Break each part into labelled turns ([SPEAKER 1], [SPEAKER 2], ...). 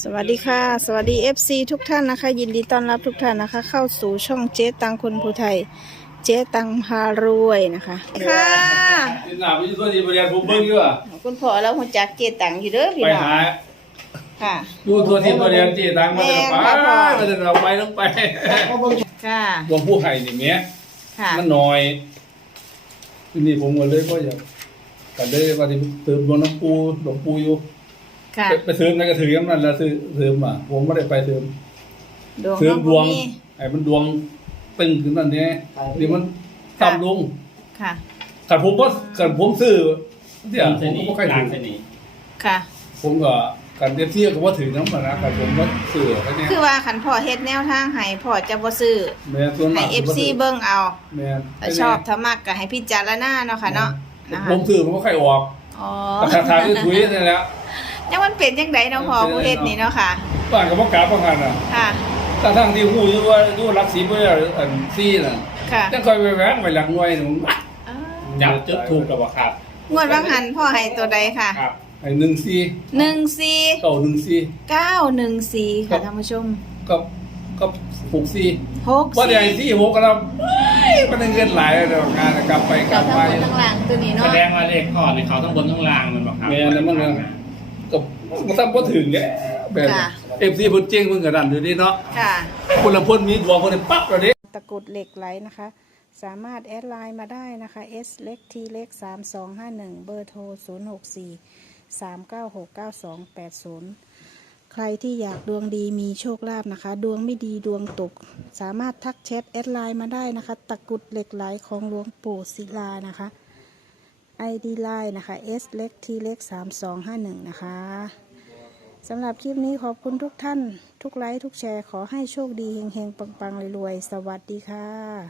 [SPEAKER 1] สวัสดีค่ะสวัสดี FC ทุกท่านนะคะยินดีต้อนรับทุกท่านนะคะเข้าสู่ช่องเจ๊ตังคนภูไทยเจ๊ตังพารวยนะคะค่ะ
[SPEAKER 2] หนาไปที่ตัวนี้ไปเรียนผมเบิ่งอยู่อ่ะ
[SPEAKER 1] คุณพ่อเราหัวจักเจ๊ตังอยู่เด้อพี่
[SPEAKER 2] ไป
[SPEAKER 1] น้อง
[SPEAKER 2] หา
[SPEAKER 1] ค่ะ
[SPEAKER 2] ดูตัวที่ไปเรียนที่ต่างมาแต่ไปแต่เราไปต้องไป
[SPEAKER 1] ค่ะ
[SPEAKER 2] หลวงปู่ไห่นี่แม่
[SPEAKER 1] ค่ะ
[SPEAKER 2] มันน้อยทีนี้ผมก็เลยก็อยากกันได้ว่าที่เติมหลวงปู่อยู่
[SPEAKER 1] ค่ะ
[SPEAKER 2] ไปเติมนั่นก็ถือกันนั่นแล้วเติมอ่ะผมไม่ได้ไปเติม
[SPEAKER 1] ดวง
[SPEAKER 2] เติม
[SPEAKER 1] น้อง
[SPEAKER 2] ดวง
[SPEAKER 1] มี
[SPEAKER 2] ไอ้มันดวงตึงขึ้นนั่นเนี่ยนี่มันต่ำลง
[SPEAKER 1] ค่ะ
[SPEAKER 2] ขันผมซื้อเนี่ยผมก็ไม่ค่อยถือ
[SPEAKER 1] ค่ะ
[SPEAKER 2] ผมก็กันเทียบกับว่าถือน้ำมันนะแต่ผมก็ซื้อแค่นี้
[SPEAKER 1] คือว่าขันพ่อเฮ็ดแนวทางให้พ่อจะบ่ซื้อ
[SPEAKER 2] แม่ส่วน
[SPEAKER 1] ให้
[SPEAKER 2] มาก
[SPEAKER 1] FC เบิ่งเอา
[SPEAKER 2] แม่
[SPEAKER 1] ถ้าชอบถ้ามักก็ให้พิจารณาเนาะค่ะเนาะนะคะ
[SPEAKER 2] ผมซื้อผมก็ใครออก
[SPEAKER 1] อ๋อ
[SPEAKER 2] ราคาที่ถุยนี่แหละ
[SPEAKER 1] ยังมันเป็นจังไดเนาะพ่อผู้เฮ็ดนี่เนาะค่ะ
[SPEAKER 2] บ้านกับพ่อกาบางงานอ่ะ
[SPEAKER 1] ค่ะ
[SPEAKER 2] ทั้งที่หูอยู่ว่าดูรักสีบ่ได้อันซี่น่ะ
[SPEAKER 1] ค่ะ
[SPEAKER 2] จังค่อยไปแหวงไปหลักหน่วยนึง
[SPEAKER 3] อยากจุดถูกกับว่าครับ
[SPEAKER 1] งวดบางหันพ่อให้ตัวใดค่ะ
[SPEAKER 3] ครับ
[SPEAKER 2] ไอ้14
[SPEAKER 1] 14
[SPEAKER 2] 914
[SPEAKER 1] 914ค่ะท่านผู้ชม
[SPEAKER 2] ก็64
[SPEAKER 1] 6
[SPEAKER 2] บ่ได้ไอ้ที่6ก็แล้วมันเงินหลายแล้วงานกลับไปกลั
[SPEAKER 1] กับบ ทั้ง
[SPEAKER 2] มา
[SPEAKER 1] บนทั้งล่างตัวนี้
[SPEAKER 3] แส
[SPEAKER 1] เนาะ
[SPEAKER 3] ดงว่าเลขพ่อในเขาทั้งบนทั้งล่างมันบอกครับ
[SPEAKER 2] แม่นมันก็บ่ทันบ่ถึงแหละแบบ FC เพิ่นเจ๊งเพิ่นก็ดันอยู่นี่เนาะ
[SPEAKER 1] ค่ะ
[SPEAKER 2] คนละเพิ่นมีดวงเพิ่นปั๊บแล้วเด้
[SPEAKER 1] ตะกรุดเหล็กไหลนะคะ สามารถแอดไลน์มาได้นะคะ S เล็ก T เล็ก3251เบอร์โทร064 396 9280ใครที่อยากดวงดีมีโชคลาภนะคะ ดวงไม่ดีดวงตก สามารถทักแชทแอดไลน์มาได้นะคะ ตะกรุดเหล็กไหลของหลวงปู่ศิลานะคะ ID ไลน์นะคะ S เล็ก T เล็ก3251นะคะสำหรับคลิปนี้ขอบคุณทุกท่านทุกไลค์ทุกแชร์ขอให้โชคดีเฮงๆปังๆรวยๆสวัสดีค่ะ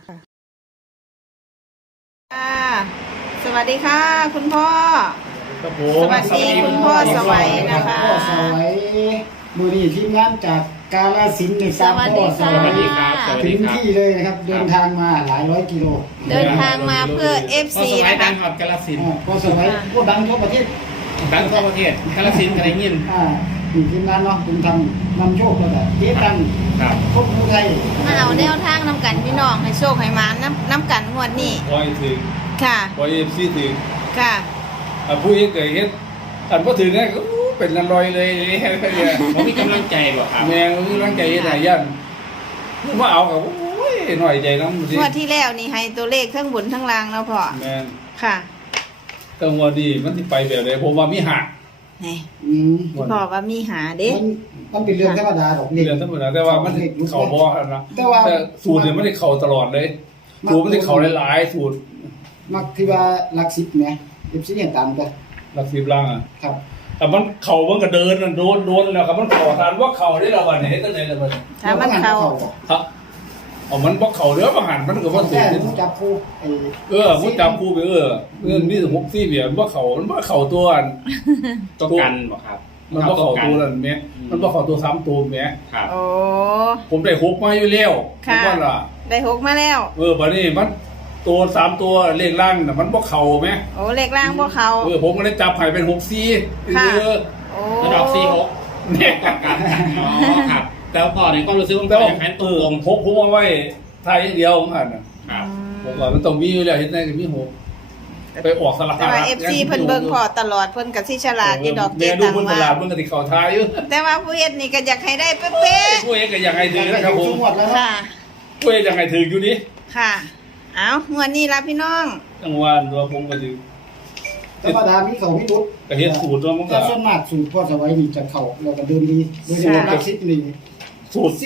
[SPEAKER 1] สวัสดีค่ะ คุณพ่อ
[SPEAKER 2] ครับผ
[SPEAKER 1] ส
[SPEAKER 2] ม
[SPEAKER 1] วัสดีคุณพ่อสวัยนะคะ
[SPEAKER 4] พ่อสวัยมือนี้ทีมงานจากกาฬสินธุ์ในสามพ่อส
[SPEAKER 3] ส
[SPEAKER 4] วั
[SPEAKER 3] วั
[SPEAKER 4] ย
[SPEAKER 3] สดีครับสวัส
[SPEAKER 4] ถึ
[SPEAKER 3] ดี
[SPEAKER 4] ง
[SPEAKER 3] ครับ
[SPEAKER 4] ที่เลยนะครับ เดินทางมาหลายร้อยกิโล
[SPEAKER 1] เดินทางมาเพื่อ
[SPEAKER 3] พ่อ
[SPEAKER 1] FC
[SPEAKER 3] สมัย
[SPEAKER 1] นะ
[SPEAKER 3] ดั
[SPEAKER 1] คะ
[SPEAKER 3] งหอดกาลสินธุ์
[SPEAKER 4] พ่อสวัยพวกดังทั่วประเทศ
[SPEAKER 3] ดังทั่วประเทศกาลสินธุ์กันได้ยิน
[SPEAKER 4] อยู่ทีมงานเนาะถึงทำนำโชคแล้วก็เจ๊ตัง
[SPEAKER 3] ครับ
[SPEAKER 4] ครบผู้ไทย
[SPEAKER 1] มาเอาแนวทางนำกันพี่น้องให้โชคให้มาน้ำกันงวดนี้
[SPEAKER 2] ปล่อยถึง
[SPEAKER 1] ค่ะ
[SPEAKER 2] ปล่อย FC ถึง
[SPEAKER 1] ค่ะ
[SPEAKER 2] ผู้เฮ็ดก็เฮ็ดอันบ่ถึงเนี่ยก็เป็นละลอยเลยเนี่ย
[SPEAKER 3] ผมมีกำลังใจบอกครับ
[SPEAKER 2] แม่ก็มีร่างใจเฮ็ดให้ยันมาเอาก็โอ้ยหน่อยใจนำสิ
[SPEAKER 1] งวดที่แล้วนี่ให้ตัวเลขทั้งบนทั้งล่างเนาะพ่อ
[SPEAKER 2] แม่น
[SPEAKER 1] ค่ะ
[SPEAKER 2] แต่ว่าดีมันสิไปแบบใดผมว่ามีหัก
[SPEAKER 1] นี่
[SPEAKER 4] อืม
[SPEAKER 1] พ่อว่ามีหาเด้
[SPEAKER 4] มันเป็นเรื่องธรรมดาดอกเด็ก
[SPEAKER 2] เรื่องธรรมดาแต่ว่ามันเข้าบ่นะ
[SPEAKER 4] แต่ว่า
[SPEAKER 2] แต่สูตรเนี่ยมันได้เข้าตลอดเลยสูตรมันได้เข้าหลายๆสูตร
[SPEAKER 4] มักที่ว่าหลักสิบเนี่ยเอฟซีเห็นตามตัว
[SPEAKER 2] หลัก10ลังอ่ะ
[SPEAKER 4] ครับ
[SPEAKER 2] แต่มันเข่ามันก็เดินโดนแล้วครับมันเข่าทานว่าเข่าได้เราวันไหนตั้งแต่ละวัน
[SPEAKER 1] ถ้ามันเข้า
[SPEAKER 2] ครับเอามันบ่เข่าเด้อบ่หันมันก็บ่
[SPEAKER 4] แค่
[SPEAKER 2] ถึง
[SPEAKER 4] ผู้จับผู้ไอ้
[SPEAKER 2] มุดจำคู่ไปเรื่องนี้6 4เหรียญบ่เข่ามันบ่เข่าตัวอัน
[SPEAKER 3] ต้องกันบอกครับ
[SPEAKER 2] มันบ่เข่าตัวนั่นแม่มันบ่เข่าตัว3ตัวแม่
[SPEAKER 3] ครับ
[SPEAKER 1] โอ้
[SPEAKER 2] ผมได้6มาอยู่แล้วผมว่าล่ะ
[SPEAKER 1] ได้หกมาแล้ว
[SPEAKER 2] บัดนี้มันตัว3ตัวเลขล่างน่ะมันบ่เข่าแม่
[SPEAKER 1] โอ้เลขล่างพวกเขา
[SPEAKER 2] ผมก็เลยจับให้เป็น6 4
[SPEAKER 1] ค่ะ โอ้
[SPEAKER 3] แล้วดอก4 6
[SPEAKER 2] แม่
[SPEAKER 3] ต้องกันอ๋อครับแล้วพ่อในความรู้สึกของ
[SPEAKER 2] แต่
[SPEAKER 3] พ่อ
[SPEAKER 2] ว่า
[SPEAKER 3] อย่างนั้นตัววง
[SPEAKER 2] ผมเอาไว้ไทยอย่างเดียวผมหันน่ะ
[SPEAKER 3] ครับ
[SPEAKER 2] ผมว่ามันต้องมีอยู่แล้วเห็นได้ก็มี6ไปออกสลาก
[SPEAKER 1] แต่ว่า FC เพิ่นเบิ่งพอตลอดเพิ่นก็สิฉลาดอยู่ดอกเจ
[SPEAKER 2] แม่ดู
[SPEAKER 1] ตัง
[SPEAKER 2] บนต
[SPEAKER 1] ว่า
[SPEAKER 2] ลาดมันก็สิเข้าทายอยู่
[SPEAKER 1] แต่ว่าผู้เฮ็ดนี่ก็อยากให้ได้เป๊ะ
[SPEAKER 2] ผู้เอกก็อยากให้ถือนะครับผม
[SPEAKER 4] หมดแล้ว
[SPEAKER 1] ๆค่ะ
[SPEAKER 2] ผู้เอกอยากให้ถืออยู่นี่
[SPEAKER 1] ค่ะ เอางวดนี้ล่ะพี่น้อง
[SPEAKER 2] จังหวะตัวผมก็ถือ
[SPEAKER 4] ธรรมดามีเขาไม่รุด
[SPEAKER 2] ก็เฮ็ดสูตรตัวมันก็
[SPEAKER 4] แต่ส่วนมากสูตรพ่อสวัยนี่จะเข่าเราก็เดินดีโดยเฉพาะหลักสิบนี่
[SPEAKER 2] สูตร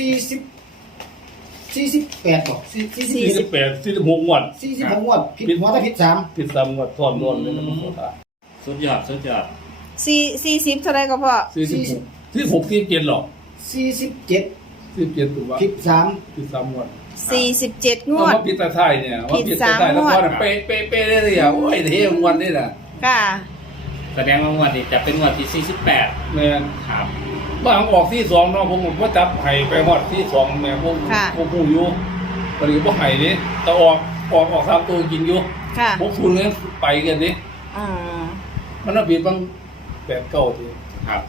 [SPEAKER 4] 48บอก
[SPEAKER 2] 48 46งวด
[SPEAKER 4] 46งวดผิดหัวถ้าผิด3
[SPEAKER 2] ผิด3งวดซ้อนรวนเลยนะมันก็
[SPEAKER 3] สุดยอดสุดยอด
[SPEAKER 1] 40เท่าไหร่ก็พอ
[SPEAKER 2] 46 46 47หรอ
[SPEAKER 4] 47
[SPEAKER 2] 47ถูกป่ะ
[SPEAKER 4] ผิด
[SPEAKER 2] ผิด3งวด
[SPEAKER 1] 47งว
[SPEAKER 2] เอา
[SPEAKER 1] ด
[SPEAKER 2] มาผิดตาไทยเนี่ยว่าผิดตาไทยแล้วก็เป๊ะๆเลยอ่ะโอ้ยเท่งวดนี่น่ะ
[SPEAKER 1] ค่ะ
[SPEAKER 3] แสดงว่างวดนี้จะเป็นงวดที่48
[SPEAKER 2] แม่น
[SPEAKER 3] ครับ
[SPEAKER 2] บางออกที่2เนาะผมก็จับไห้ไปฮอดที่2แม่ผมฮู้อยู่บ่ได้บ่ไห้นี่แต่ออก3ตัวกินอยู่
[SPEAKER 1] ค่ะ
[SPEAKER 2] 60เลยไปกันดิ
[SPEAKER 1] อืม
[SPEAKER 2] มันน่ะผิดบาง8 9ที
[SPEAKER 3] ครับ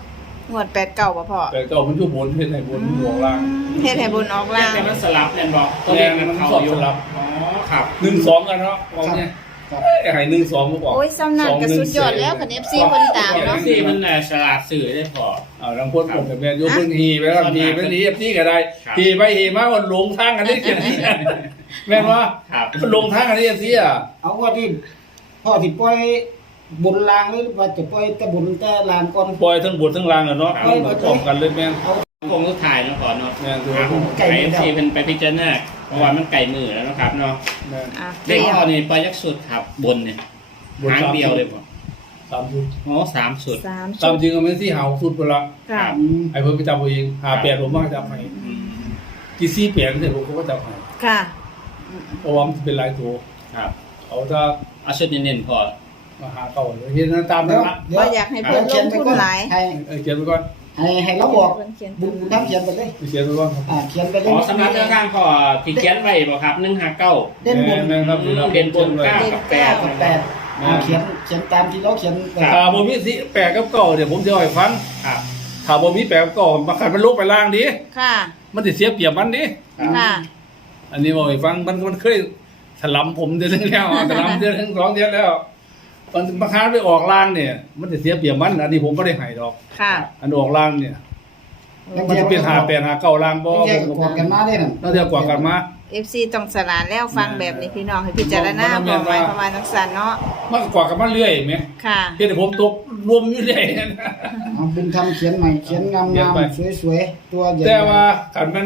[SPEAKER 1] งวด8 9บ่พ่อ
[SPEAKER 2] แต่เจ้ามันอยู่บนเฮ็ดให้บนหัวล่าง
[SPEAKER 1] เฮ็ดให้บนออกล่าง
[SPEAKER 3] แต่มันสลับเนี่ยบอกตัว
[SPEAKER 2] แร
[SPEAKER 3] เลข
[SPEAKER 2] ง
[SPEAKER 3] มัน
[SPEAKER 2] มัน
[SPEAKER 3] เข้า
[SPEAKER 2] สอบ
[SPEAKER 3] อยู่
[SPEAKER 2] สลับ
[SPEAKER 3] อ๋อครับ
[SPEAKER 2] 1-2กันเนาะว่าเนี่ย
[SPEAKER 4] ครับ
[SPEAKER 2] ให้1-2บ่บอก
[SPEAKER 1] โอ้ยสำนักก็สุดยอดแล้วคัน FC เพิ่นตามเนาะ
[SPEAKER 3] ที่มันฉลาดสื่อได้พอ
[SPEAKER 2] เอาลังพ้นผมกับแม่ยกเพิ่นฮีไปแล้วฮีไปนี่ที่ก็ได้
[SPEAKER 3] ครับ
[SPEAKER 2] ฮีไปฮีมาวันลงทางกันได้เกินแม่นว่า
[SPEAKER 3] ครับ
[SPEAKER 2] มันลงทางกันได้ที่อ่ะ
[SPEAKER 4] เอาว่าที่พ่อที่ปล่อยบนรางหรือว่าจะปล่อยแต่บนแต่รางก่อน
[SPEAKER 2] ปล่อยทั้งบนทั้งล่างอะเนาะมันประกอบกันเลยแม่น
[SPEAKER 4] เอา
[SPEAKER 3] คงต้องถ่ายเนาะก่อนเนาะ
[SPEAKER 2] แม่นตัว
[SPEAKER 3] ครับ
[SPEAKER 4] ไก่
[SPEAKER 3] ไก่
[SPEAKER 4] มือ
[SPEAKER 3] ที่เป็นไปพิจารณาเพราะว่ามันไก่มือแล้วนะครับเนาะ
[SPEAKER 2] แม่น
[SPEAKER 1] อ่ะ
[SPEAKER 3] เลขข้อนี้ปล่อยยักษ์สุดครับบนเนี่ยหางเดียวเลยป่ะ
[SPEAKER 2] 3ชุด
[SPEAKER 3] อ๋อ3สุด
[SPEAKER 1] 3
[SPEAKER 2] ตาม
[SPEAKER 1] ชุด
[SPEAKER 2] จริงก็ไม่ที่หาสุดไปละ
[SPEAKER 1] ค่ะ
[SPEAKER 4] อืม
[SPEAKER 2] ไอ้เพิ่นไปจับเอาเอง58ผมมาจับให้
[SPEAKER 3] อืม
[SPEAKER 2] กี่ซี่เปลี่ยนเสร็จผมก็จับให้
[SPEAKER 1] ค่ะ
[SPEAKER 2] เพราะว่ามันเป็นหลายตัว
[SPEAKER 3] ครับ
[SPEAKER 2] เขาจะ
[SPEAKER 3] เอาชุดเน้นๆพอ
[SPEAKER 2] มาหาเก่าเลยเห็นตาม
[SPEAKER 4] เดี๋
[SPEAKER 2] นั้
[SPEAKER 4] ย
[SPEAKER 2] น
[SPEAKER 4] ว
[SPEAKER 2] ละ
[SPEAKER 4] เดี๋ยว
[SPEAKER 1] บ่อยากให้เพิ่นลงทุนหลาย
[SPEAKER 4] ให้
[SPEAKER 2] เขียนไปก่อน
[SPEAKER 4] ให้เราบอก
[SPEAKER 1] เพิ่นเขียน
[SPEAKER 4] บุญทำเขียนไปเลย
[SPEAKER 2] เขียนไปก่อนครับ
[SPEAKER 4] เขียนไปเล
[SPEAKER 3] อ๋
[SPEAKER 4] ย
[SPEAKER 3] อสำนักเลือกข้างพอที่เขียนไว้บ่ครับ159
[SPEAKER 4] เด่นบน
[SPEAKER 2] แม่นครับ
[SPEAKER 3] เด่นบน9กับ8
[SPEAKER 4] กับแปดเขียนตามที่เราเขียนไป
[SPEAKER 2] ถ้าบ่มีสิ8กับ9เดี๋ยวผมจะให้ฟัง
[SPEAKER 3] ครับ
[SPEAKER 2] ถ้าบ่มี8กับ9มาขันมันลงไปล่างดิ
[SPEAKER 1] ค่ะ
[SPEAKER 2] มันจะเสียเปรียบมันดิ
[SPEAKER 1] ค่ะ
[SPEAKER 2] อันนี้บอกให้ฟังมันเคยถลำผมเดือนนึงแล้วถลำเดือนนึง2เดือนแล้วมันมาค้านไปออกล่างเนี่ย มันจะเสียเปรียบมันอันนี้ผมไม่ได้ให้ดอก
[SPEAKER 1] ค่ะ
[SPEAKER 2] อันออกล่างเนี่ย มันจะเป็น58 59ล่างบ่
[SPEAKER 4] แยกกอดกันมาได้นั่น
[SPEAKER 2] เราจะกว่ากันมา
[SPEAKER 1] FC ต้องสลานแล้วฟังแบบนี้พี่น้องให้พิจารณาบอกไว้ประมาณจังซั่นเนาะ
[SPEAKER 2] มันก็กว่ากันมาเรื่อยแหม
[SPEAKER 1] ค่ะ
[SPEAKER 2] เฮ็ดให้ผมตกรวมอยู่เรื่อย
[SPEAKER 4] เอาบุญทำเขียนใหม่เขียนงามๆสวยๆตัวใหญ่
[SPEAKER 2] แต่ว่าคัน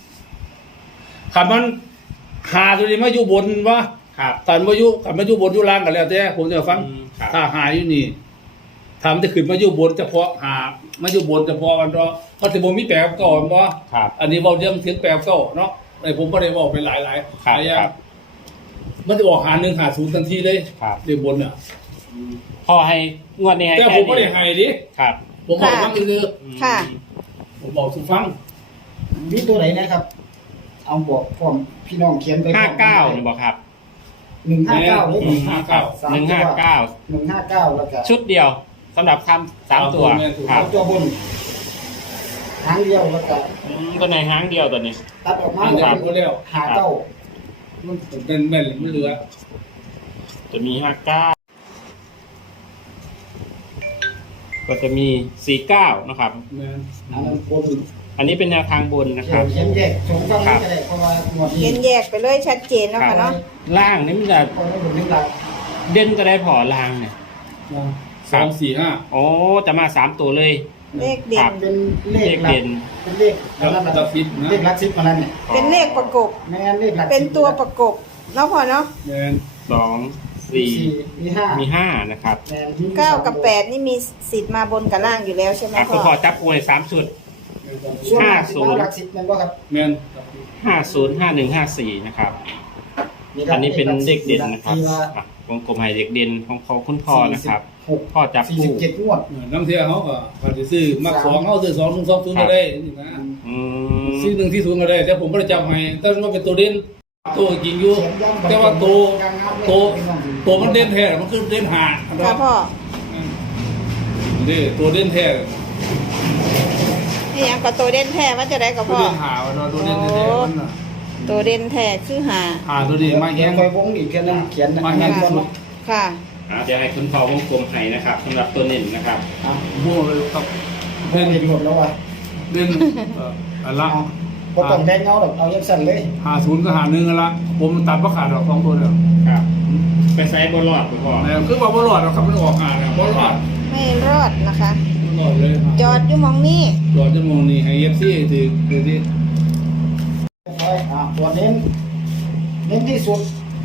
[SPEAKER 2] มันหาตัวนี้มาอยู่บนว่า
[SPEAKER 3] ครับ
[SPEAKER 2] คันมาอยู่บนอยู่ล่างกันแล้วแต่ผมจะฟัง
[SPEAKER 3] ครับ
[SPEAKER 2] ถ้าหาอยู่นี่ถ้ามันจะขึ้นมาอยู่บนเฉพาะหามาอยู่บนเฉพาะมันก็สิบ่มีแปลก่อนบ่
[SPEAKER 3] ครับ
[SPEAKER 2] อันนี้เว้าเรื่องถึงแปลเก้าเนาะไอ้ผมบ่ได้เว้าไปหลาย
[SPEAKER 3] ครับ
[SPEAKER 2] อย่าง
[SPEAKER 3] ครับ
[SPEAKER 2] มันจะออกหา1หา0ทันทีเลย
[SPEAKER 3] ครับ
[SPEAKER 2] เรื่องบนน่ะ
[SPEAKER 3] พอให้งวดนี้ให้
[SPEAKER 2] แต่
[SPEAKER 3] แค่
[SPEAKER 2] ผมบ่
[SPEAKER 3] นี้
[SPEAKER 2] ได้ให้ดิ
[SPEAKER 3] ครับ
[SPEAKER 2] ผมบอกฟังคือ
[SPEAKER 1] ค่ะ
[SPEAKER 2] ผมบอกสู่ฟัง
[SPEAKER 4] มีตัวไหนนะครับ เอาบอกพร้อมพี่น้องเขียนไป
[SPEAKER 3] 59นี่บ่ครับ
[SPEAKER 4] 159เลย
[SPEAKER 2] 159
[SPEAKER 3] 159
[SPEAKER 4] แล้วก็
[SPEAKER 3] ชุดเดียวสำหรับทำ3ตัว ครับ
[SPEAKER 4] ตัวบนหางเดียวแล้วก็
[SPEAKER 3] ตัวในหางเดียวตัวนี้
[SPEAKER 4] ตัดออกมา
[SPEAKER 2] มันจะเป็นคนแล้ว
[SPEAKER 4] หาเก้า
[SPEAKER 2] มันเป็นแม่นไม่เหลือ
[SPEAKER 3] จะมี59ก็จะมี49นะครับ
[SPEAKER 2] แม่น
[SPEAKER 4] อันนั้นบน
[SPEAKER 3] อันนี้เป็นแนวทางบนนะครับ
[SPEAKER 4] เขียนแยกสองฝั่งนี้ก็ได้เพราะว่าหมด
[SPEAKER 1] เขียนแยกไปเลยชัดเจนเนาะค่ะเนาะ
[SPEAKER 3] ล่างนี่มันจะ
[SPEAKER 4] คนละบนนึงหลัก
[SPEAKER 3] เด่นก็ได้พอล่างเนี่ย
[SPEAKER 2] 2 4 5
[SPEAKER 3] โอ้จะมา3ตัวเลย
[SPEAKER 1] เลขเด่
[SPEAKER 3] ครั
[SPEAKER 1] น
[SPEAKER 3] บ
[SPEAKER 4] เป็นเล
[SPEAKER 3] เล
[SPEAKER 4] ข
[SPEAKER 3] ข
[SPEAKER 4] หลัก
[SPEAKER 3] เด่น
[SPEAKER 4] เป็นเลข
[SPEAKER 2] แล้ว
[SPEAKER 4] นั่น
[SPEAKER 2] จะคิดนะ
[SPEAKER 4] เลขหลักสิบมาแล้วเนี่ย
[SPEAKER 1] เป็นเลขประกบ
[SPEAKER 4] แม่นเลขหลัก
[SPEAKER 1] เป็นตัวประกบเนาะพ่อเนาะ
[SPEAKER 2] แม่น
[SPEAKER 3] 2
[SPEAKER 4] สี่
[SPEAKER 3] 4
[SPEAKER 4] มีห้า
[SPEAKER 3] มี5นะครับ
[SPEAKER 4] แม่นที่
[SPEAKER 1] 9 กับ 8 นี่มีสิทธิ์มาบนกับล่างอยู่แล้วใช่ไหม
[SPEAKER 3] อ่ะ
[SPEAKER 1] พ่
[SPEAKER 3] คุณ
[SPEAKER 1] อ
[SPEAKER 3] พ่อจับมวย3ชุด
[SPEAKER 4] ส่วนมาก
[SPEAKER 3] 50
[SPEAKER 4] สิบหลักสิบแม่นบ่ครับ
[SPEAKER 2] แม่น
[SPEAKER 3] 50 51 54นะครับ อันนี้เป็นเลขเด่นนะครับอ่ะวงกลมให้เด็กเด่นของคุณพ่อนะครับ พ่อจับ
[SPEAKER 4] สี่
[SPEAKER 3] คู่
[SPEAKER 4] สิบเจ็ดงวด
[SPEAKER 2] น้ำเที่ยวเขาก็พาไปซื้อมัก2เขาซื้อ2 1 2 0ก็ได้นี่นะ
[SPEAKER 3] อืม
[SPEAKER 2] ซื้อ1ที่0ก็ได้แต่ผมบ่ได้จำให้แต่ว่าเป็นตัวเด่นตัวจริงอยู่แต่ว่าตัวมันเด่นแท้มันคือเด่นหา
[SPEAKER 1] ค่ะพ่อ
[SPEAKER 2] นี่ตัวเด่นแท้
[SPEAKER 1] นี่ยังกับตัวเด่นแท้ว่าจะได้กับ
[SPEAKER 2] ตัว
[SPEAKER 1] พ่อ
[SPEAKER 2] เด่นหาว่าตัวเด่นแท้มันน่ะ
[SPEAKER 1] ตัวเด่นแท้คือหา
[SPEAKER 2] หาตัวนี้มาแฮ
[SPEAKER 4] เขียน
[SPEAKER 2] ง
[SPEAKER 4] คอยวงอีกแค่นั้นเขียน
[SPEAKER 2] มาแฮงที่สุด
[SPEAKER 1] ค่ะ
[SPEAKER 3] เดี๋ยวให้คุณพ่อวงกลมให้นะครับสำหรับตัวเน้นนะครับ
[SPEAKER 2] โม่เลยครับ
[SPEAKER 4] เด่นหมดแล้วว่ะ
[SPEAKER 2] เด่นอันละ
[SPEAKER 4] ก็ต้องแดงเงาหรอกเอายังสั่นเลย
[SPEAKER 2] 50ก็หา1อันละผมตัดบ่ขาดดอก2ตัวเดียว
[SPEAKER 3] ครับ ไปใส่บอลลอดคุณพ่อ
[SPEAKER 2] แต่คือว่าบ่รอดหรอกครับมันออกหาเนี่ยบ่รอด
[SPEAKER 1] ไม่รอดนะคะ
[SPEAKER 2] บ่รอดเลย
[SPEAKER 1] จอดอยู่หมองนี้
[SPEAKER 2] รอดจะมองนี่ให้ FC ถือที่
[SPEAKER 4] ตัวเน้นที่สุด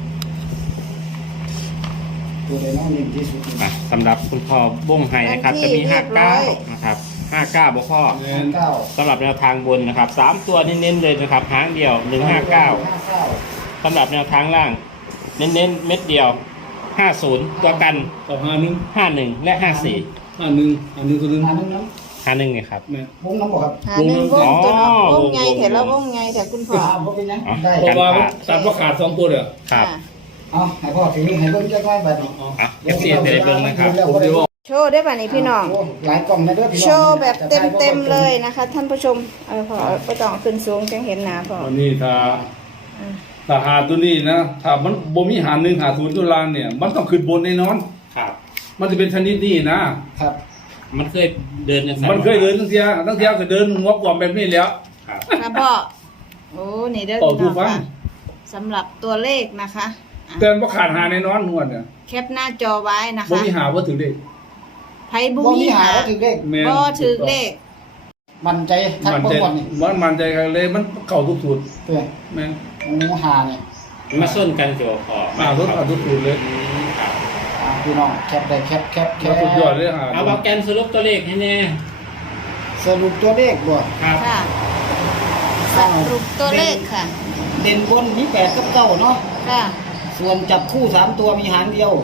[SPEAKER 4] ตัวไหนน้องเน้นที่สุด
[SPEAKER 3] อ่ะสำหรับคุณพ่อบ้งไห้นะครับ จะมี59นะครับ59บ่พ่อ
[SPEAKER 2] แม่น
[SPEAKER 4] เก้า
[SPEAKER 3] สำหรับแนวทางบนนะครับ3ตัวเน้นๆเลยนะครับหางเดียว159สำหรับแนวทางล่าง เน้นๆเม็ดเดียว 50 ตัวกัน
[SPEAKER 2] กับ51
[SPEAKER 3] 51 และ 54
[SPEAKER 2] 51ตัวนึง
[SPEAKER 4] หาหนึ่งน้
[SPEAKER 3] 51ไงครับ
[SPEAKER 2] แม่น
[SPEAKER 4] ำวงน้ำบอกครับ
[SPEAKER 1] หาหนึ่งวงตัวเนาะ
[SPEAKER 3] อ๋อ
[SPEAKER 1] วงไงแต่ละวงไงแต่คุณพ่อ
[SPEAKER 4] บ่เป็นยัง
[SPEAKER 3] อ๋อ
[SPEAKER 4] ได้
[SPEAKER 2] เพราะว่าตัดบ่ขาด2ตัวเด้อ
[SPEAKER 3] ครับ
[SPEAKER 1] ค่ะ
[SPEAKER 4] เอาให้พ่อถือให้เบิ่งจักหน่อยบัดนี้
[SPEAKER 3] อ่ะ FC จะได้เบิ่งนะครับ
[SPEAKER 2] ผมจะบอก
[SPEAKER 1] โชว์ได้ป่ะนี่พี่น้อง
[SPEAKER 4] โหลายกล่องนะเด้อพี่น้อง
[SPEAKER 1] โชว์แบบเต็มๆเลยนะคะ ท่านผู้ชมพอไปต้องขึ้นสูงจังเห็นหนาพอ
[SPEAKER 2] อันนี้ถ้าหาตัวนี้นะถ้ามันบ่มีหา1หา0ตัวล่างเนี่ย มันต้องขึ้นบนแน่นอน
[SPEAKER 3] ครับ
[SPEAKER 2] มันจะเป็นชนิดนี้นะครับ
[SPEAKER 3] มันเคยเดินกัน
[SPEAKER 2] มันเคยเดินทั้งเที่ยวก็เดินงอกกว่าแบบนี้แล้ว
[SPEAKER 3] ครับ
[SPEAKER 1] ครับพ่อโอ้นี่เด้อ
[SPEAKER 2] ต่อ
[SPEAKER 1] พี่
[SPEAKER 2] ดู
[SPEAKER 1] น้อง
[SPEAKER 2] ฟัง
[SPEAKER 1] ค่ะสำหรับตัวเลขนะคะอ่ะ
[SPEAKER 2] แต่บ่ขาดหาแน่นอนงวดเนี่ย
[SPEAKER 1] แคปหน้าจอไว้นะ
[SPEAKER 2] บ่
[SPEAKER 1] คะ
[SPEAKER 2] มีหาบ่ถึงเด้
[SPEAKER 1] ไพ่บุ
[SPEAKER 4] บ่
[SPEAKER 1] มี
[SPEAKER 4] มีหา
[SPEAKER 1] หา
[SPEAKER 4] ก็ถือเลข
[SPEAKER 2] แม่น
[SPEAKER 1] บ่ถือเลข
[SPEAKER 4] มันใจทัก
[SPEAKER 2] มัน
[SPEAKER 4] บ่
[SPEAKER 2] ใจ
[SPEAKER 4] ก่อนนี่
[SPEAKER 2] มันใจกันเลยมันเข้าทุกสูตร
[SPEAKER 4] เพื่อ
[SPEAKER 2] แม่น
[SPEAKER 4] โอ้หาเนี่ย
[SPEAKER 3] มาส้นกันเกี่ยวพอ
[SPEAKER 2] เอาทุกสูตรเลย
[SPEAKER 3] ครับ
[SPEAKER 4] พี่น้องแคปได้แคป
[SPEAKER 2] มาสุดยอดเลยหา
[SPEAKER 3] เอาแกนสรุปตัวเลขให้แน่
[SPEAKER 4] สรุปตัวเลขบ่
[SPEAKER 3] ครับ
[SPEAKER 1] ค่ะสรุปตัวเลขค่ะ
[SPEAKER 4] เด่นบนมี8กับ9เนาะ
[SPEAKER 1] ค่ะ
[SPEAKER 4] ส่วนจับคู่3ตัวมีหางเดียว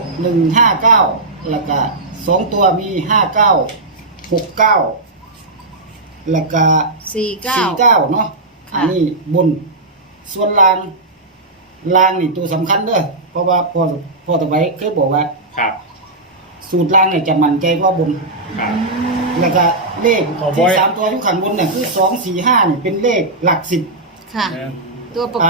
[SPEAKER 4] 159แล้วก็2ตัวมี59 69แล้วก็
[SPEAKER 1] 49
[SPEAKER 4] 49เนาะ
[SPEAKER 1] ค่ะ
[SPEAKER 4] อันนี้บนส่วนล่างนี่ตัวสำคัญเด้อเพราะว่าพ่อตะไว้เคยบอกว่า
[SPEAKER 3] ครับ
[SPEAKER 4] สูตรล่างเนี่ยจะมั่นใจกว่าบน
[SPEAKER 3] ครับ
[SPEAKER 4] แล้วก็เลขที่สามตัวอยู่ข้างบนเนี่ยคือ2 4 5นี่เป็นเลขหลักสิบ
[SPEAKER 1] ค่ะ
[SPEAKER 2] แม่น
[SPEAKER 1] ตัวประกบ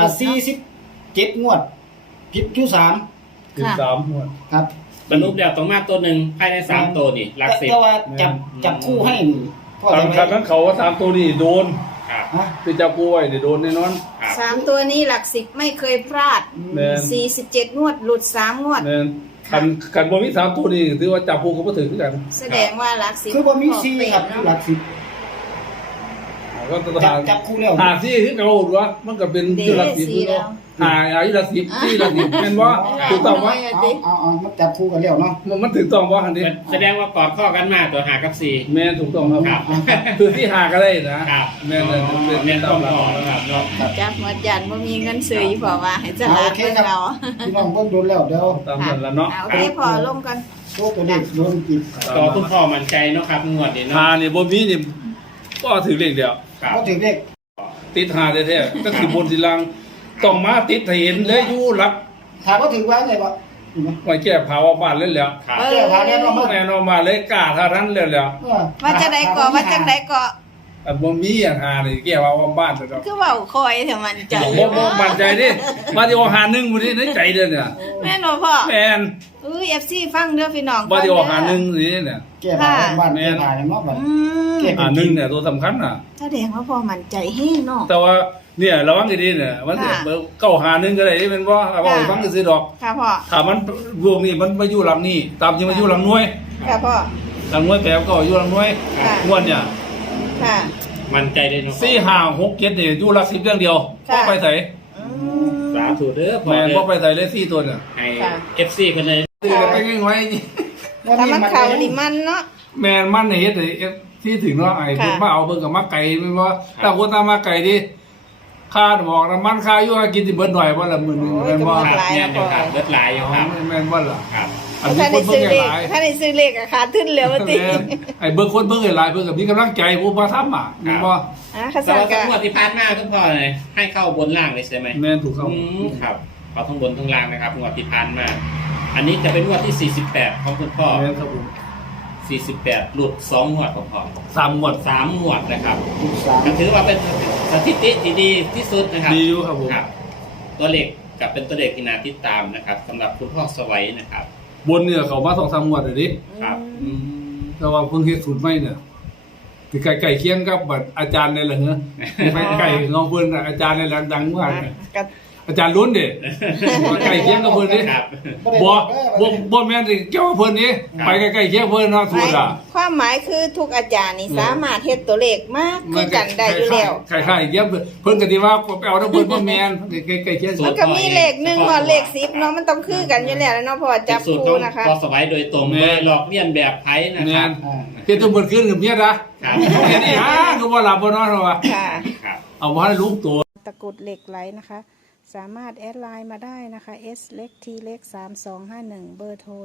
[SPEAKER 4] 47งวดผิดอยู่3
[SPEAKER 2] 13งวด
[SPEAKER 4] ครับ
[SPEAKER 3] สรุปเดี๋ยวต้องมาตัวหนึ่งภายใน3ตัวนี่หลักสิบ
[SPEAKER 4] แต่ว่าจับคู่ให้นี่พ่อ
[SPEAKER 2] ตา
[SPEAKER 4] จะ
[SPEAKER 2] ม
[SPEAKER 4] ไว้
[SPEAKER 2] คันนั้นเขาว่า3ตัวนี้โดน
[SPEAKER 3] ครับ
[SPEAKER 4] ฮะ
[SPEAKER 2] ที่จับกูไว้นี่โดนแน่นอน
[SPEAKER 3] ครับ
[SPEAKER 1] 3ตัวนี้หลักสิบไม่เคยพลาด
[SPEAKER 2] แม่น
[SPEAKER 1] 47 งวดหลุด 3 งวด
[SPEAKER 2] แม่นคันบ่มี3ตัวนี้ถือว่าจับกูก็บ่ถึงคือกัน
[SPEAKER 1] แสดงว่าหลักสิบ
[SPEAKER 4] คือบ่มีซีครับ
[SPEAKER 1] เนาะ
[SPEAKER 4] หลักสิบ
[SPEAKER 2] ก็ต้อง
[SPEAKER 4] จับคู่แล้ว
[SPEAKER 2] หาซี่คือเก่าหรือว่ามันก็เป็นอยู่หลัก10คือเก่าหาอยู่หลัก10ที่หลัก10แม่นบ่ถูกต้องบ่
[SPEAKER 4] เอามันจับคู่กันแล้วเนาะ
[SPEAKER 2] มันถูกต้องบ่หั่นดิ
[SPEAKER 3] แสดงว่ากอดข้อกันมาตัวหากับ4
[SPEAKER 2] แม่นถูกต้องครับ
[SPEAKER 3] ครับ
[SPEAKER 2] คือที่หาก็ได้นะครับ แม่น
[SPEAKER 3] อ๋อ
[SPEAKER 2] เป็น
[SPEAKER 3] แม่น
[SPEAKER 2] ตา
[SPEAKER 3] ต้
[SPEAKER 2] ม
[SPEAKER 3] อง
[SPEAKER 2] หลัก
[SPEAKER 3] พอแล้วครับเนาะ
[SPEAKER 1] จับหมดยันว่ามีเงินซื้อเพราะว่าให้จะลา
[SPEAKER 4] โอเค
[SPEAKER 1] เพิ่น
[SPEAKER 4] ครับ
[SPEAKER 1] เรา
[SPEAKER 4] พี่น้องเบิ่งโดนแล้วเดี๋ยว
[SPEAKER 2] ตามนั้นละเนาะ
[SPEAKER 1] โอเคพอลงกัน
[SPEAKER 4] โชว์ตัวเลขโดนกิน
[SPEAKER 3] ต่อคุณพ่อมั่นใจเนาะครับงวดนี้เนาะ
[SPEAKER 2] หานี่บ่มีนี่ก็ถือเลขเดียว
[SPEAKER 3] ครับ
[SPEAKER 4] บ่ถึงเลข
[SPEAKER 2] ติดหาแท้ๆก็สิบนสิลังต้องมาติดให้เห็นเลยอยู่หลัก
[SPEAKER 4] ถามว่าถึงว่าไงบ่เห็นไหม
[SPEAKER 2] ไว้แก้ภาวะบ้านเล่นแล้ว
[SPEAKER 3] ครับ
[SPEAKER 4] แก้ผ่านแน่นอน
[SPEAKER 2] แน่นอนมาเลยกล้าเท่านั้นเลยแล้ว
[SPEAKER 1] ว่าจะได้เกาะว่าจังไดเกาะ
[SPEAKER 2] อันบ่มีอย่างหานี่แก้ภาวะบ้านแล้ว
[SPEAKER 1] คือเว้าคอยเถอะมันใจ
[SPEAKER 2] บ่มั่นใจดิมาที่ออกหาหนึ่งมื้อนี้ในใจเด้อเนี่ย
[SPEAKER 1] แม่นบ่พ่อ
[SPEAKER 2] แม่น
[SPEAKER 1] FC ฟังเด้อพี่น้อง
[SPEAKER 2] ว่าที่ออกหาหนึ่งนี่เนี่ย
[SPEAKER 4] แก้ผ่านบ้านแก้ผ่านเนาะบัด
[SPEAKER 1] อืม
[SPEAKER 4] แก้
[SPEAKER 2] หาหนึ่งเนี่ยตัวสำคัญน่ะ
[SPEAKER 1] แสดงว่าพ่อมั่นใจแห้งเนาะ
[SPEAKER 2] แต่ว่าเนี่ยระวังดีๆเนี่ยมัน
[SPEAKER 1] ค่ะ
[SPEAKER 2] เก้าหาหนึ่งก็ได้ที่เป็นบ่เอาไปฟังซื่อๆดอก
[SPEAKER 1] ค่ะพ่อ
[SPEAKER 2] ถ้ามันพวกนี้มันมาอยู่หลังนี้ตามจริงมาอยู่หลังหน่วย
[SPEAKER 1] ค่ะพ่อ
[SPEAKER 2] หลังหน่วยแปลก็อยู่หลังหน่วย
[SPEAKER 1] ค่ะ
[SPEAKER 2] งวดเนี่ย
[SPEAKER 1] ค่ะ
[SPEAKER 3] มั่นใจเลยเนาะ
[SPEAKER 2] 4 5 6 7นี่อยู่หลัก10เรื่องเดียว
[SPEAKER 1] ค่ะ
[SPEAKER 2] บ่ไปไส
[SPEAKER 1] อืม
[SPEAKER 3] สาธุเด้อพ่อ
[SPEAKER 2] แม่น
[SPEAKER 3] เด้
[SPEAKER 2] บ่
[SPEAKER 3] อ
[SPEAKER 2] ไปไสเลย4ตัวเนี่ย
[SPEAKER 3] ให้
[SPEAKER 1] ค่ะ
[SPEAKER 3] FC เพิ่นเลย
[SPEAKER 2] ซื้อกันไปง่าย
[SPEAKER 1] ถ้ามันเข้านี่มันเนาะ
[SPEAKER 2] ๆแม่นมันเฮ็ดให้ที่ถึงเนาะไอ้
[SPEAKER 1] ค่ะ
[SPEAKER 2] เพิ่นมาเอาเบิ่งกับมาไก่แม่นบ่ถ้าคนตามมาไก่ดิค่าบอกน้ำมันค่าอยู่หากินสิเบิดหน่อยบ่ละมื้อนึงแม่นบ่
[SPEAKER 3] ครับแม่นอยู่ครับเลือดหลายอยู่ครับ
[SPEAKER 2] แม่นบ่ล่ะ
[SPEAKER 3] ครับ
[SPEAKER 2] อันนี้
[SPEAKER 1] ถ้า
[SPEAKER 2] ค
[SPEAKER 1] ได้
[SPEAKER 2] นเบิ่
[SPEAKER 1] ซื้
[SPEAKER 2] ง
[SPEAKER 1] อเลข
[SPEAKER 2] หลาย
[SPEAKER 1] ถ้าได้ซื้อเลขอะขาดทุนเหลือว่าติ
[SPEAKER 2] แม่นไอ้เบิ่งคนเบิ่งหลายเพิ่นก็มีกำลังใจผู้มาทำอ่ะแม่นบ่
[SPEAKER 1] ข้า
[SPEAKER 3] แต่
[SPEAKER 1] สั่ง
[SPEAKER 3] ว่า
[SPEAKER 1] กั
[SPEAKER 3] ทั้งหมดที่ผ่านมาคุณพ่อเลยให้เข้าบนล่างเลยใช่ไหม
[SPEAKER 2] แม่นถูกเข้า
[SPEAKER 3] ครับเอาทั้งบนทั้งล่างนะครับงวดที่ผ่านมา อันนี้จะเป็นงวดที่ 48 ของคุณพ่อ
[SPEAKER 2] แม่นครับผม
[SPEAKER 3] 48 หลุด2งวดของพ่อ
[SPEAKER 2] 3งวด
[SPEAKER 3] 3งวดนะครับ
[SPEAKER 4] 13
[SPEAKER 3] ก็ถือว่าเป็นสถิติที่ดีที่สุดนะครับ
[SPEAKER 2] ดีอยู่ครับผม
[SPEAKER 3] ครับ ตัวเลขกับเป็นตัวเลขที่น่าติดตามนะครับสำหรับคุณพ่อสวัยนะครับ
[SPEAKER 2] บนเนี่ยเขามา2-3งวดเลยดิ
[SPEAKER 3] ครับ
[SPEAKER 2] แต่ว่าเพิ่งเฮ็ดสูตรใหม่เนี่ยที่ไก่เคียงกับบัดอาจารย์นี่แหละเหรอไก่ของเพิ่นน่ะอาจารย์นี่แหละดังมากเนี่ย
[SPEAKER 1] กับ
[SPEAKER 2] อาจารย์ลุ้นดิไก่เคียงกับเพิ่นดิ
[SPEAKER 3] ครับ
[SPEAKER 2] บ่แม่นสิเกี่ยวกับเพิ่นนี่ไปใกล้ๆเคียงเพิ่นเนาะสูตรอ่ะ
[SPEAKER 1] ความหมายคือทุกอาจารย์นี่สามารถเฮ็ดตัวเลขมากคือกันได้อยู่แล้ว
[SPEAKER 2] คล้ายๆเกี่ยวเพิ่นก็สิว่าไปเอาทั้งเพิ่นบ่แม่นใกล้ๆเคียง
[SPEAKER 3] สู
[SPEAKER 1] มั
[SPEAKER 3] ต
[SPEAKER 1] น
[SPEAKER 3] ร
[SPEAKER 1] ก็มีเลข1พอเลข10เนาะมันต้องคือกันอยู่แล้วเนาะเพราะว่าจับ
[SPEAKER 3] สูตรข
[SPEAKER 1] คู่
[SPEAKER 3] อง
[SPEAKER 1] นะคะ
[SPEAKER 3] พ่อสวัยโดยตรงเลยหลอกเลียนแบบไพ่นะค
[SPEAKER 2] แม่
[SPEAKER 3] รับ
[SPEAKER 2] นเฮ็ดตัวเบิดขึ้นกับเมียนะครับ เฮ็ดนี่ฮะก็บ่หลับบ่นอนหรอกว่า
[SPEAKER 1] ค่ะ
[SPEAKER 3] ครับ
[SPEAKER 2] เอาบ่ให้ลูกตัว
[SPEAKER 1] ตะกรุดเหล็กไหลนะคะ สามารถแอดไลน์มาได้นะคะ S เล็ก T เล็ก3251 เบอร์โทร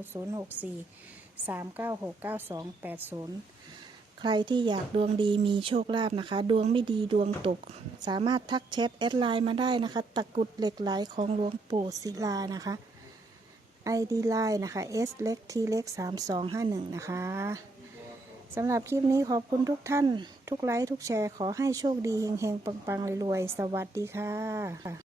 [SPEAKER 1] 064 396 9280 ใครที่อยากดวงดีมีโชคลาภนะคะ ดวงไม่ดีดวงตก สามารถทักแชทแอดไลน์มาได้นะคะ ตะกรุดเหล็กไหลของหลวงปู่ศิลานะคะ ID Line นะคะ S เล็ก T เล็ก3251นะคะสำหรับคลิปนี้ขอบคุณทุกท่านทุกไลค์ทุกแชร์ขอให้โชคดีเฮงๆปังๆรวยๆสวัสดีค่ะ